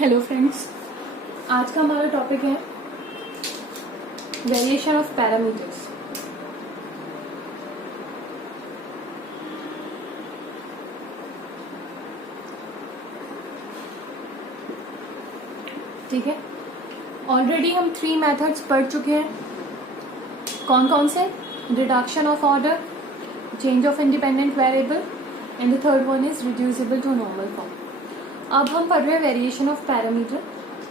Hello friends, आज का हमारा टॉपिक है वेरिएशन ऑफ पैरामीटर्स। ठीक है, ऑलरेडी हम 3 मेथड्स पढ़ चुके हैं। कौन कौन से? Reduction of order, change of independent variable and the third one is reducible to normal form. अब हम पढ़ रहे हैं वेरिएशन ऑफ पैरामीटर।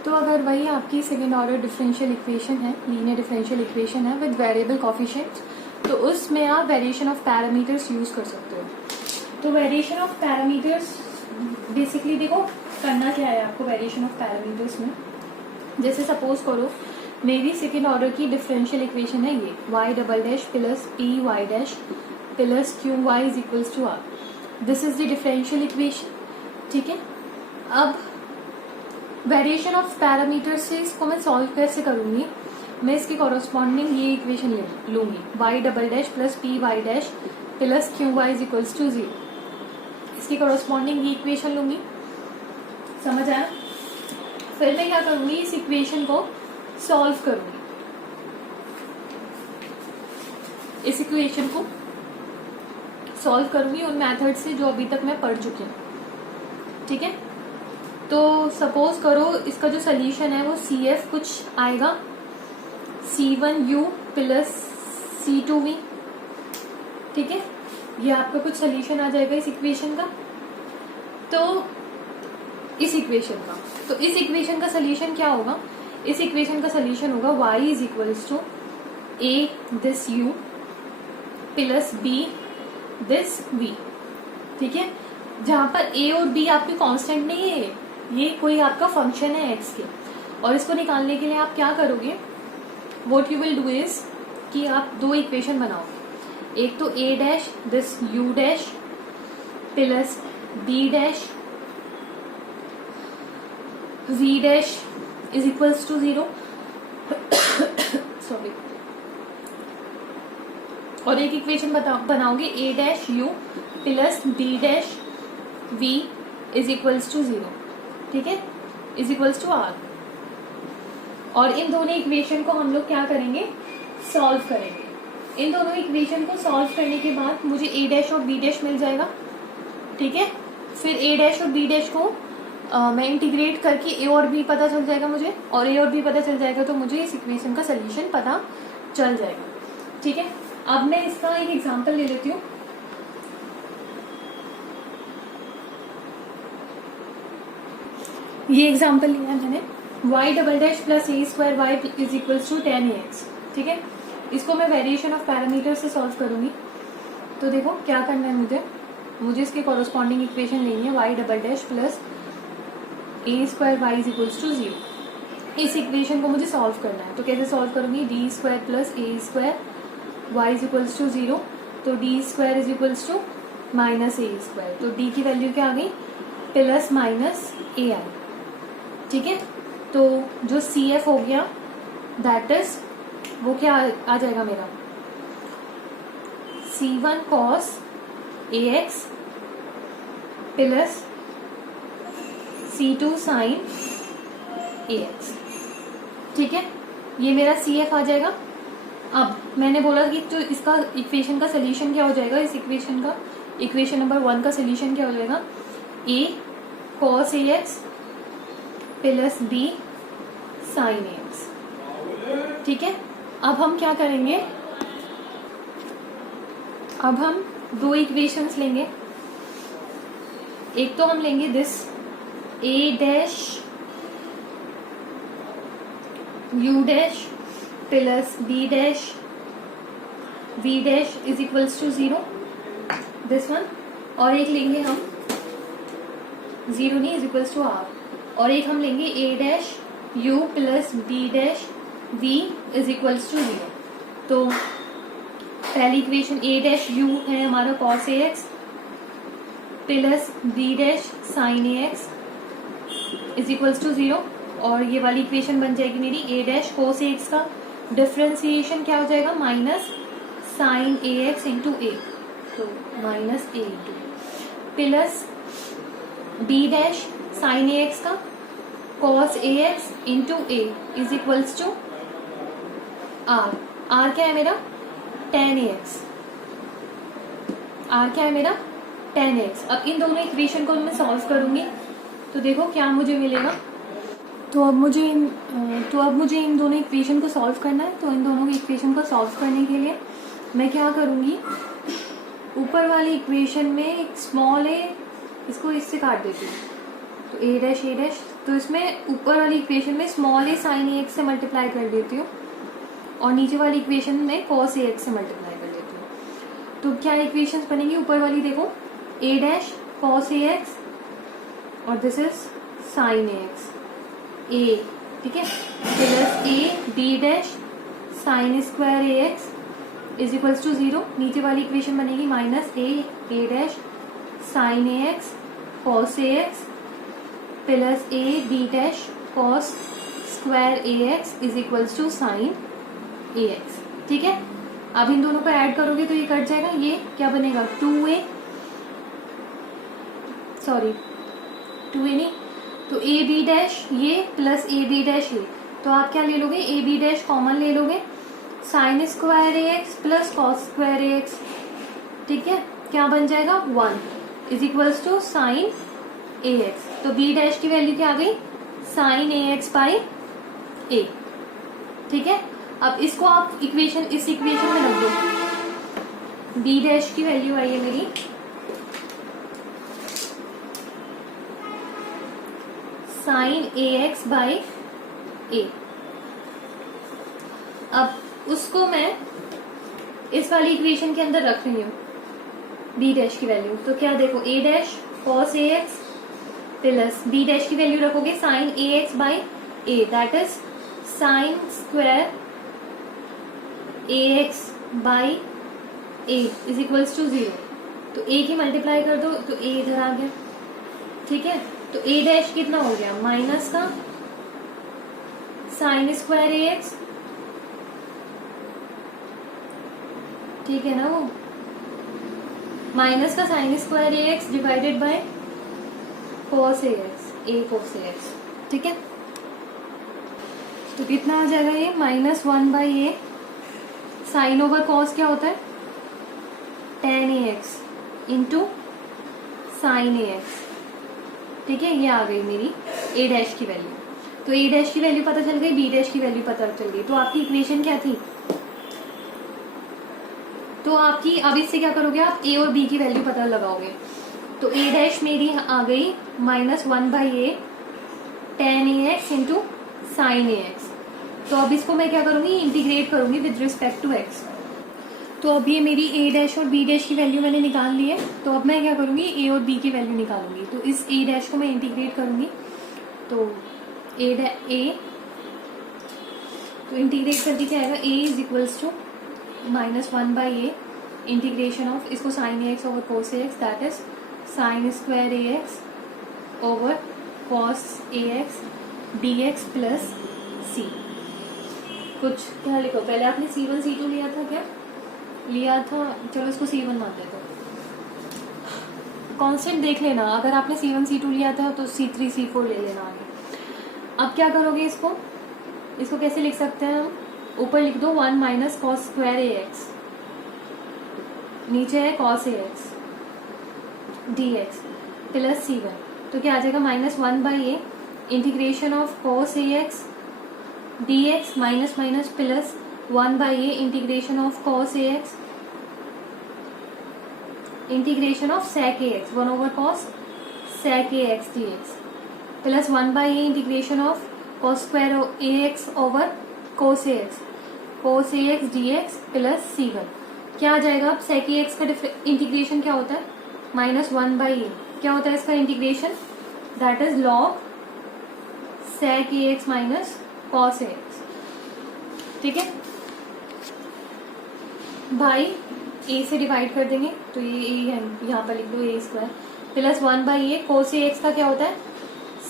तो अगर वही आपकी सेकेंड ऑर्डर डिफरेंशियल इक्वेशन है, लीनियर डिफरेंशियल इक्वेशन है विद वेरिएबल कोफिशिएंट्स, तो उसमें आप वेरिएशन ऑफ पैरामीटर्स यूज कर सकते हो। तो वेरिएशन ऑफ पैरामीटर्स बेसिकली देखो करना क्या है आपको वेरिएशन ऑफ पैरामीटर्स में। जैसे सपोज करो मेरी सेकेंड ऑर्डर की डिफरेंशियल इक्वेशन है ये y double dash plus P Y dash plus Q Y is equals to R. This is the differential equation. ठीक है, अब वेरिएशन ऑफ पैरामीटर्स से इसको मैं सॉल्व कैसे करूंगी? मैं इसके कॉरस्पॉन्डिंग ये इक्वेशन लूंगी y double dash plus P Y dash plus Q Y is equals to 0। इसकी कॉरस्पॉन्डिंग ये इक्वेशन लूंगी। समझ आया? फिर मैं क्या करूंगी, इस इक्वेशन को सॉल्व करूंगी। इस इक्वेशन को सॉल्व करूंगी उन मेथड से जो अभी तक मैं पढ़ चुकी हूँ। ठीक है, तो सपोज करो इसका जो सोल्यूशन है वो CF कुछ आएगा C1U प्लस C2V। ठीक है, ये आपका कुछ सोल्यूशन आ जाएगा इस इक्वेशन का। तो इस इक्वेशन का सोल्यूशन क्या होगा? इस इक्वेशन का सोल्यूशन होगा y is equals to A this U plus B this V। ठीक है, जहां पर A और B आपके कांस्टेंट नहीं है, ये कोई आपका फंक्शन है x के। और इसको निकालने के लिए आप क्या करोगे? What you will do is कि आप दो इक्वेशन बनाओगे। एक तो A dash this U dash plus B dash V dash is equals to 0 sorry. और एक इक्वेशन बनाओगे A dash U plus B dash V is equals to 0। ठीक है, इज इक्वल्स टू R। और इन दोनों इक्वेशन को हम लोग क्या करेंगे? सॉल्व करेंगे। इन दोनों इक्वेशन को सॉल्व करने के बाद मुझे A डैश और B डैश मिल जाएगा। ठीक है, फिर A डैश और B डैश को मैं इंटीग्रेट करके A और B पता चल जाएगा मुझे, और A और B पता चल जाएगा तो मुझे इस इक्वेशन का सोल्यूशन पता चल जाएगा। ठीक है, अब मैं इसका एक एग्जांपल ले लेती हूँ। ये एग्जांपल लिया है मैंने y double dash plus A square Y is equals to 10ax। ठीक है, इसको मैं वेरिएशन ऑफ पैरामीटर से सॉल्व करूंगी। तो देखो क्या करना है मुझे इसके कॉरस्पॉन्डिंग इक्वेशन लेनी है y double dash plus A square Y is equals to 0। इस इक्वेशन को मुझे सॉल्व करना है। तो कैसे सॉल्व करूंगी? D square plus A square Y is equals to 0। तो D square is equals to minus A square. तो डी की वैल्यू क्या आ गई? Plus minus A I. ठीक है, तो जो CF हो गया दैट इज वो क्या आ जाएगा मेरा? C1 cos AX plus C2 sin AX। ठीक है, ये मेरा CF आ जाएगा। अब मैंने बोला कि तो इसका इक्वेशन का सोल्यूशन क्या हो जाएगा? इस इक्वेशन का इक्वेशन नंबर 1 का सोल्यूशन क्या हो जाएगा? A cos AX plus B sin AX। ठीक है, अब हम क्या करेंगे? अब हम दो इक्वेशंस लेंगे। एक तो हम लेंगे this A dash U dash plus B dash V dash is equals to 0, this one. और एक लेंगे हम 0 नहीं इज इक्वल्स टू R। और एक हम लेंगे A dash U plus B dash V is equals to 0। तो पहली इक्वेशन A डैश U है हमारा cos AX plus B dash sin AX is equals to 0। और ये वाली इक्वेशन बन जाएगी मेरी A डैश cos AX का डिफ्रेंसिएशन क्या हो जाएगा? Minus sin AX into A। तो minus A into plus B dash sine A x का cos ax into A is equals to R. R क्या है मेरा? tan ax. आर क्या है मेरा? tan ax. अब इन दोनों इक्वेशन को मैं सॉल्व करूंगी तो देखो क्या मुझे मिलेगा. तो अब मुझे इन दोनों इक्वेशन को सॉल्व करना है. तो इन दोनों इक्वेशन को सॉल्व करने के लिए मैं क्या करूंगी, ऊपर वाली इक्वेशन में एक स्मॉल ए इसको इससे काट देती हूँ. तो ए डैश, तो इसमें ऊपर वाली इक्वेशन में स्मॉल ए साइन ए एक्स से मल्टीप्लाई कर देती हूँ और नीचे वाली इक्वेशन में कॉस ए एक्स से मल्टीप्लाई कर देती हूँ. तो क्या इक्वेशन बनेगी? ऊपर वाली देखो, ए डैश कॉस ए एक्स और this is sine A x a, ठीक है, plus a b dash sine square A x is equals to 0. नीचे वाली इक्वेशन बनेगी minus a dash sine A x cos A x plus a b dash cos square A x is equals to sine A x. ठीक है, अब इन दोनों को add करोगे तो ये कट जाएगा. ये क्या बनेगा? 2a नहीं, तो ए बी डैश ये प्लस ए बी डैश ये. तो आप क्या ले लोगे? ए बी डैश कॉमन ले लोगे, साइन स्क्वायर ए एक्स प्लस कॉस स्क्वायर ए एक्स. ठीक है, क्या बन जाएगा? 1 is equals to sine A X. तो बी डैश की वैल्यू क्या आ गई? Sine A x by A. ठीक है, अब इसको आप इस इक्वेशन में रख दो. बी डैश की वैल्यू आई है मेरी साइन ए एक्स बाई ए. अब उसको मैं इस वाली इक्वेशन के अंदर रख रही हूँ बी डैश की वैल्यू. तो क्या देखो, ए डैश कॉस ए एक्स प्लस बी डैश की वैल्यू रखोगे sine A x by A, that is sine square A x by A is equals to 0. तो ए की मल्टीप्लाई कर दो तो ए इधर आ गया. ठीक है, तो ए डैश कितना हो गया? माइनस का साइन स्क्वायर ए एक्स, ठीक है ना, वो माइनस का sine square A X divided by cos A x, A cos A x. ठीक है, तो कितना आ जाएगा? ये -1 by A. Sine over cos क्या होता है? tan A X into sine A x. ठीक है, ये आ गई मेरी ए डैश की वैल्यू. तो ए डैश की वैल्यू पता चल गई, बी डैश की वैल्यू पता चल गई. तो आपकी इक्वेशन क्या थी? तो आपकी अब इससे क्या करोगे आप? ए और बी की वैल्यू पता लगाओगे. तो ए डैश मेरी आ गई -1 by A tan A X into sine A X. तो अब इसको मैं क्या करूंगी? इंटीग्रेट करूंगी विद रिस्पेक्ट टू एक्स. तो अब ये मेरी ए डैश और बी डैश की वैल्यू मैंने निकाल ली है. तो अब मैं क्या करूंगी? ए और बी की वैल्यू निकालूंगी. तो इस ए डैश को मैं इंटीग्रेट करूंगी. तो इंटीग्रेट करके क्या आएगा? A is equals to -1 by a integration of, इसको sine A x over cos A x, that is sine square A x over cos A x d x plus c. कुछ क्या लिखो? पहले आपने C1 C2 लिया था क्या? लिया था, चलो इसको C1 मान देते हो. कांस्टेंट देख लेना, अगर आपने C1 C2 लिया था तो C3 C4 ले लेना आगे. अब क्या करोगे? इसको कैसे लिख सकते हैं हम? ऊपर लिख दो 1 माइनस कॉस स्क्वायर ए एक्स, नीचे है कॉस ए x d x plus C1. तो क्या आ जाएगा? -1 by a integration of cos A x d x minus minus plus 1 by a integration of cos A x integration of sec A x 1 over cos sec A x d x plus 1 by a integration of cos square A x over cos a x d x plus C1. क्या आ जाएगा? अब सेक ए x का integration क्या होता है? -1 by ए. क्या होता है इसका integration? That is log sec A X minus cos A x. ठीक है, बाई ए से डिवाइड कर देंगे तो ये यहाँ पर लिख दो a square plus 1 by a. Cos a x का क्या होता है?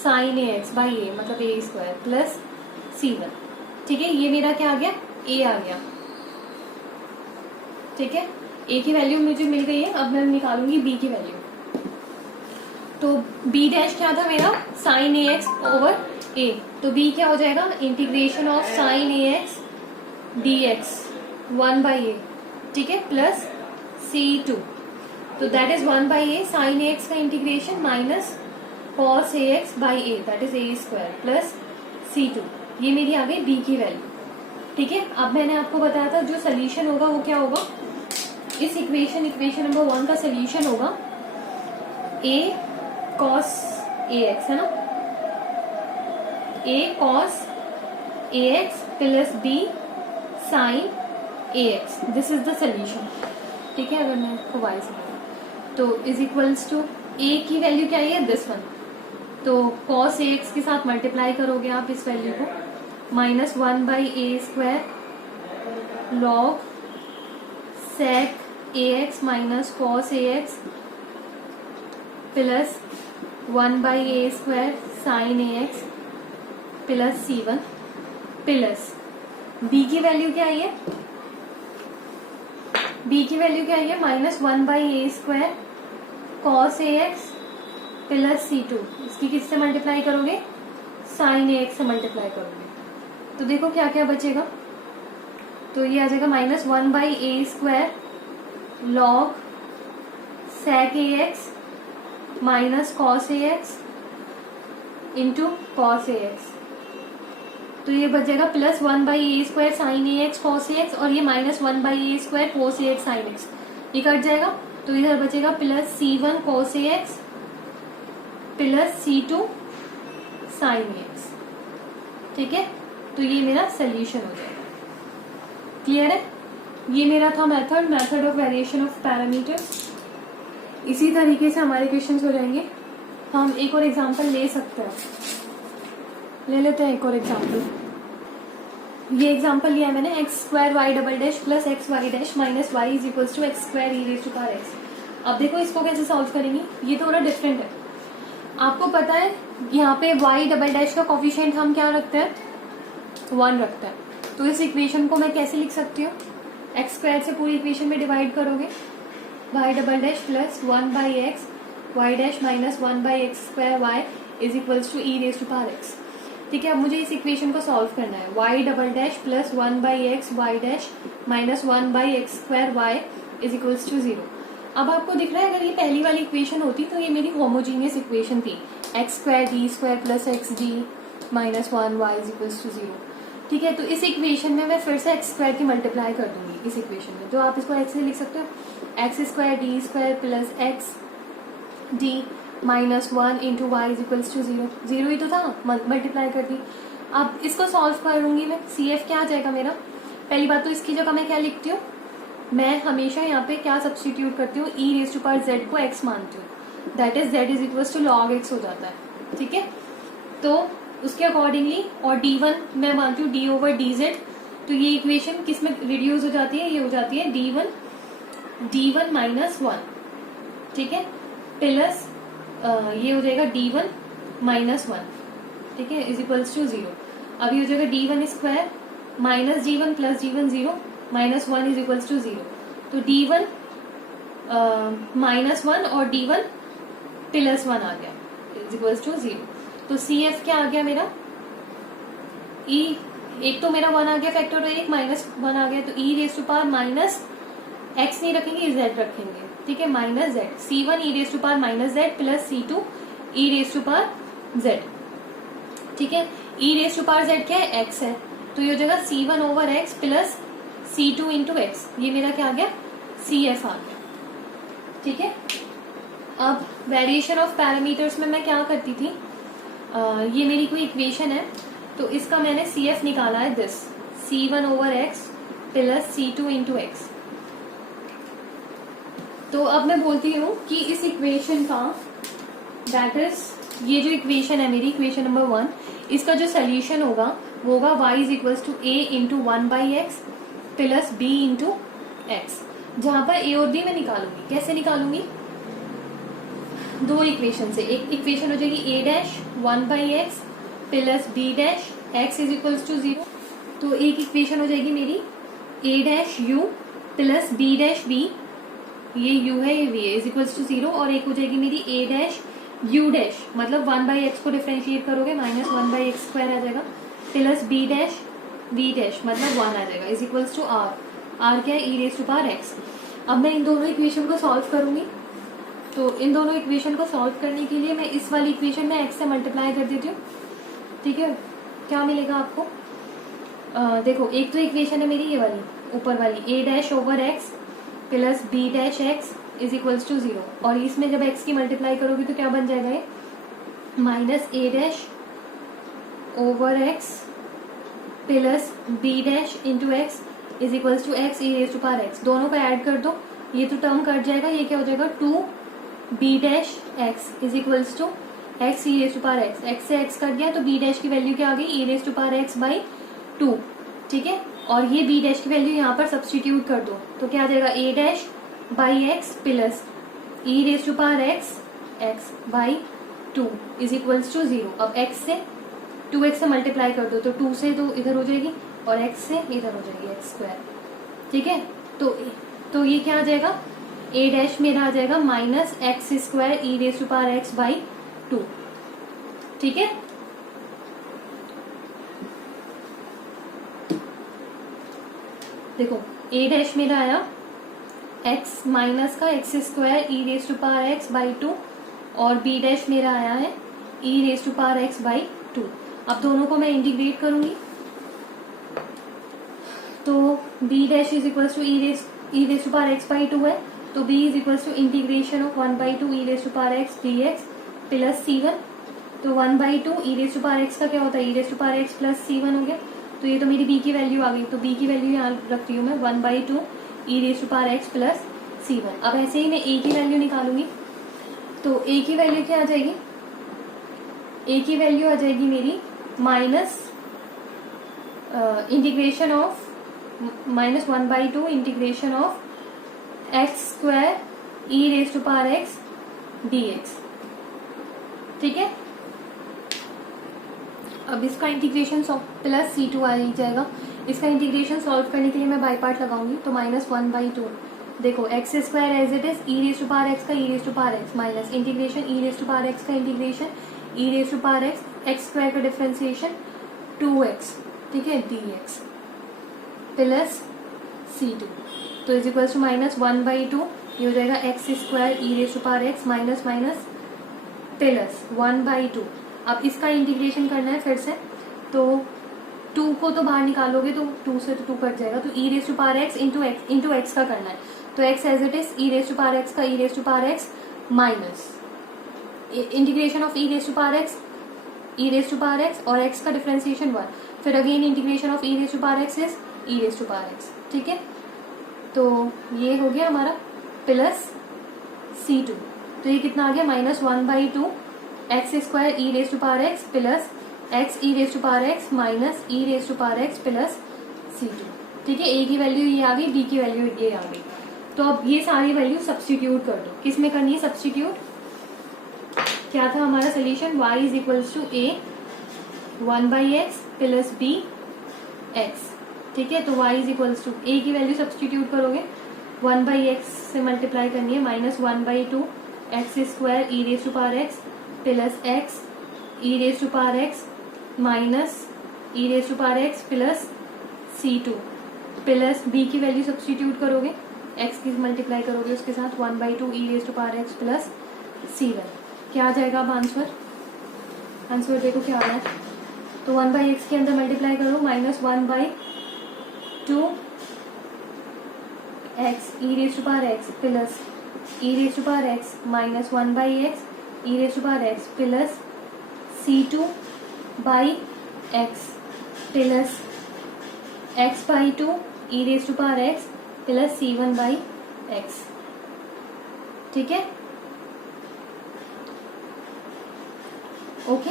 Sine A x by a, मतलब ए स्क्वायर प्लस C1. ठीक है, ये मेरा क्या आ गया? ए आ गया. ठीक है, ए की वैल्यू मुझे मिल गई है. अब मैं निकालूंगी बी की वैल्यू. तो बी डैश क्या था मेरा? Sine A x over a, तो बी क्या हो जाएगा, integration of sine A x d x 1/a, ठीक है, प्लस C2, तो that is 1/a sine A x का integration minus cos A x by A, that is a² plus C2। ये मेरी आ गई बी की वैल्यू, ठीक है। अब मैंने आपको बताया था जो सोल्यूशन होगा वो क्या होगा, इस इक्वेशन नंबर 1 का सोल्यूशन होगा a cos ax, है ना, a cos ax plus b sin ax, this is the solution, ठीक है। अगर मैं इसको y से तो इज इक्वल्स टू a की वैल्यू क्या है, दिस वन, तो cos ax के साथ मल्टीप्लाई करोगे आप इस वैल्यू को, minus 1/a² log sec ax minus cos ax plus 1/a² sin ax plus C1 plus b की वैल्यू क्या है, b की वैल्यू क्या है, minus 1/a² cos ax plus C2, इसकी किससे मल्टीप्लाई करोगे, sin ax से मल्टीप्लाई करोगे, तो देखो क्या क्या बचेगा, तो ये आ जाएगा minus 1/a² log sec ax minus cos ax into cos ax, तो ये बचेगा plus 1/a² sin ax cos ax, और ये minus 1/a² cos ax sin x, ये कट जाएगा, तो इधर बचेगा plus C1 cos ax plus C2 sin ax, ठीक है। तो ये मेरा सोल्यूशन हो जाएगा, क्लियर है। ये मेरा था method of variation of parameters. इसी तरीके से हमारे क्वेश्चंस हो जाएंगे। हम एक और एग्जांपल ले सकते हैं, ले लेते हैं एक और एग्जांपल। ये एग्जांपल लिया है मैंने, x² y" plus xy' minus y is equals to x² e⁻x। अब देखो इसको कैसे सॉल्व करेंगे, ये थोड़ा डिफरेंट है। आपको पता है यहाँ पे y" का कोफिशिएंट हम क्या रखते हैं, 1 रखते हैं, तो इस इक्वेशन को मैं कैसे लिख सकती हूँ, x² से पूरी इक्वेशन में डिवाइड करोगे, y" plus 1/x y' minus 1/x² y is equals to e⁻x, ठीक है। अब मुझे इस इक्वेशन को सॉल्व करना है, y" plus 1/x y' minus 1/x² y is equals to 0। अब आपको दिख रहा है अगर ये पहली वाली इक्वेशन होती तो ये मेरी होमोजीनियस इक्वेशन थी, x² d² plus xd minus 1 y is equals to 0, ठीक है। तो इस इक्वेशन में मैं फिर से x² की मल्टीप्लाई कर दूंगी इस इक्वेशन में, जो आप इसको x से लिख सकते हो, x² d² plus x d minus 1 into Y is equals to 0, 0 ही तो था, मल्टीप्लाई कर दी। अब इसको सॉल्व करूंगी मैं, CF क्या आ जाएगा मेरा, पहली बात तो इसकी जगह मैं क्या लिखती हूँ, मैं हमेशा यहाँ पे क्या सब्स्टिट्यूट करती हूँ, e⁻z को x मानती हूँ, that is z is equals to log x हो जाता है, ठीक है। तो उसके अकॉर्डिंगली, और d1 मैं मानती हूँ d/dz, तो ये इक्वेशन किस में रिड्यूस हो जाती है, ये हो जाती है d1 माइनस 1, ठीक है, प्लस ये हो जाएगा d1 माइनस 1, ठीक है, इज इक्वल्स टू 0। अब ये हो जाएगा d1² minus d1 plus d1 0 minus 1 is equals to 0, तो d1 माइनस 1 और d1 प्लस 1 आ गया इज इक्वल्स टू 0। तो CF क्या आ गया मेरा, एक तो मेरा 1 आ गया फैक्टर, और एक माइनस 1 आ गया, तो e⁻ माइनस x नहीं रखेंगे, z रखेंगे, ठीक है, minus z, C1 e⁻ minus z plus C2 e⁻z, ठीक है। e⁻z क्या है, x है, तो ये हो जाएगा C1/x plus C2 into x, ये मेरा क्या आ गया, CF आ गया, ठीक है। अब वेरिएशन ऑफ पैरामीटर्स में मैं क्या करती थी, ये मेरी कोई इक्वेशन है, तो इसका मैंने CF निकाला है, this C1/x plus C2 into x. तो अब मैं बोलती हूँ कि इस इक्वेशन का, दैट इज ये जो इक्वेशन है मेरी, इक्वेशन नंबर 1, इसका जो सोल्यूशन होगा वो होगा y is equals to a into 1/x plus b into X, जहां पर a और b मैं निकालूंगी। कैसे निकालूंगी, दो इक्वेशन से, एक इक्वेशन हो जाएगी a' 1/x plus b' x is equals to 0, तो एक इक्वेशन हो जाएगी मेरी a' u plus b' b, ये u है ये v है, इज इक्वल्स टू 0, और एक हो जाएगी मेरी a' यू डैश मतलब 1/x को डिफ्रेंशिएट करोगे -1/x² आ जाएगा, plus B dash B dash मतलब 1 आ जाएगा, is equals to R. R क्या है? e⁻x। अब मैं इन दोनों इक्वेशन को सॉल्व करूंगी, तो इन दोनों इक्वेशन को सॉल्व करने के लिए मैं इस वाली इक्वेशन में x से मल्टीप्लाई कर देती हूँ। ठीक है, क्या मिलेगा आपको? देखो, एक तो इक्वेशन है मेरी ये वाली ऊपर वाली, a'/x plus b'(x) is equals to 0, और इसमें जब x की मल्टीप्लाई करोगे तो क्या बन जाएगा ये? -a'/x plus b'(x) is equals to x e⁻x। दोनों को ऐड कर दो, ये तो टर्म कट जाएगा, ये क्या हो जाएगा? 2b'(x) is equals to x e⁻x। x से x कट गया तो b' की वैल्यू क्या आ गई? e⁻x/2। ठीक है, और ये b' की वैल्यू यहाँ पर सब्सटीट्यूट कर दो, तो क्या आ जाएगा? a'/x plus e⁻x/2 is equals to 0। अब x से 2x से मल्टीप्लाई कर दो, तो 2 से तो इधर हो जाएगी और x से इधर हो जाएगी x²। ठीक है, तो ये क्या आ जाएगा? a' मेरा आ जाएगा -x² e⁻x/2। ठीक है, देखो a' मेरा आया x माइनस का x² e⁻x/2 और b' मेरा आया है e⁻x/2। अब दोनों को मैं इंटीग्रेट करूंगी, तो b' is equals to e⁻x/2 है, तो b is equals to integration of 1/2 e⁻x dx plus c1। तो 1/2 e⁻x का क्या होता है? e⁻x प्लस c1 हो गया, तो ये तो मेरी b की वैल्यू आ गई, तो b की वैल्यू यहाँ रख रही हूँ मैं 1/2 e⁻x प्लस c1। अब ऐसे ही मैं a की वैल्यू निकालूंगी, तो a की वैल्यू क्या आ जाएगी? a की वैल्यू आ जाएगी मेरी minus integration of -1/2 integration of x² e⁻x dx। ठीक है, अब इसका इंटीग्रेशन प्लस c2 आ ही जाएगा। इसका इंटीग्रेशन सॉल्व करने के लिए मैं बाई पार्ट लगाऊंगी, तो -1/2 देखो x² as it is e⁻x का e⁻x माइनस इंटीग्रेशन e⁻x का इंटीग्रेशन e⁻x x² का डिफरेंशिएशन 2x। ठीक है, dx प्लस c2, तो इज इक्वल्स टू -1/2, ये हो जाएगा x² e⁻x minus minus plus 1/2। अब इसका इंटीग्रेशन करना है फिर से, तो 2 को तो बाहर निकालोगे तो 2 से तो 2 कट जाएगा, तो e⁻x इंटू x का करना है, तो x as it is e⁻x का e⁻x minus integration of e⁻x और x का डिफरेंशिएशन 1, फिर again integration of e⁻x is e⁻x। ठीक है, तो ये हो गया हमारा प्लस c2, तो ये कितना आ गया? -1/2 x² e⁻x plus x e⁻x minus e⁻x plus c2। ठीक है, a की वैल्यू ये आ गई, b की वैल्यू ये आ गई, तो अब ये सारी वैल्यू सब्स्टिट्यूट कर दो। किस में करनी है सब्स्टिट्यूट? क्या था हमारा solution? y is equals to a 1/x plus b x। ठीक है, तो y is equals to a की वैल्यू सब्स्टिट्यूट करोगे, 1/x से मल्टीप्लाई करनी है, -1/2 x² e⁻x plus x e⁻x minus e⁻x plus c2 plus b की वैल्यू सब्स्टिट्यूट करोगे, x की मल्टीप्लाई करोगे उसके साथ 1/2 e⁻x प्लस c1। क्या आ जाएगा अब आंसर देखो क्या आ रहा है, तो 1/x के अंदर मल्टीप्लाई करो, -1/2 x e⁻x plus e⁻x minus 1/x e⁻x plus c2 by x plus x/2 e⁻x plus c1 by x। ठीक है, ओके,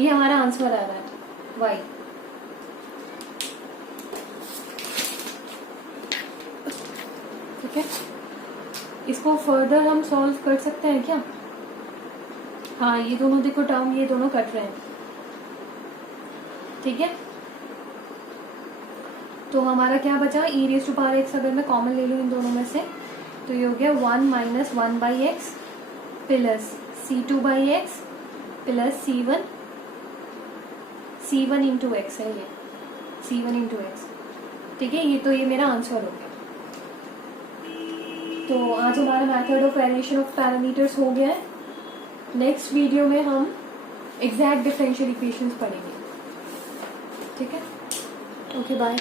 ये हमारा आंसर आ रहा है y। ठीक है, इसको फर्दर हम सॉल्व कर सकते हैं क्या? हाँ, ये दोनों देखो टर्म ये दोनों कट रहे हैं। ठीक है, तो हमारा क्या बचा? e⁻x अगर मैं कॉमन ले लूँ इन दोनों में से, तो ये हो गया 1 - 1/x plus c2/x plus c1 into x है ये, c1 इंटू एक्स। ठीक है, ये मेरा आंसर हो गया। तो आज हमारा method of variation of parameters हो गया है। नेक्स्ट वीडियो में हम एग्जैक्ट डिफरेंशियल इक्वेशंस पढ़ेंगे। ठीक है, ओके बाय।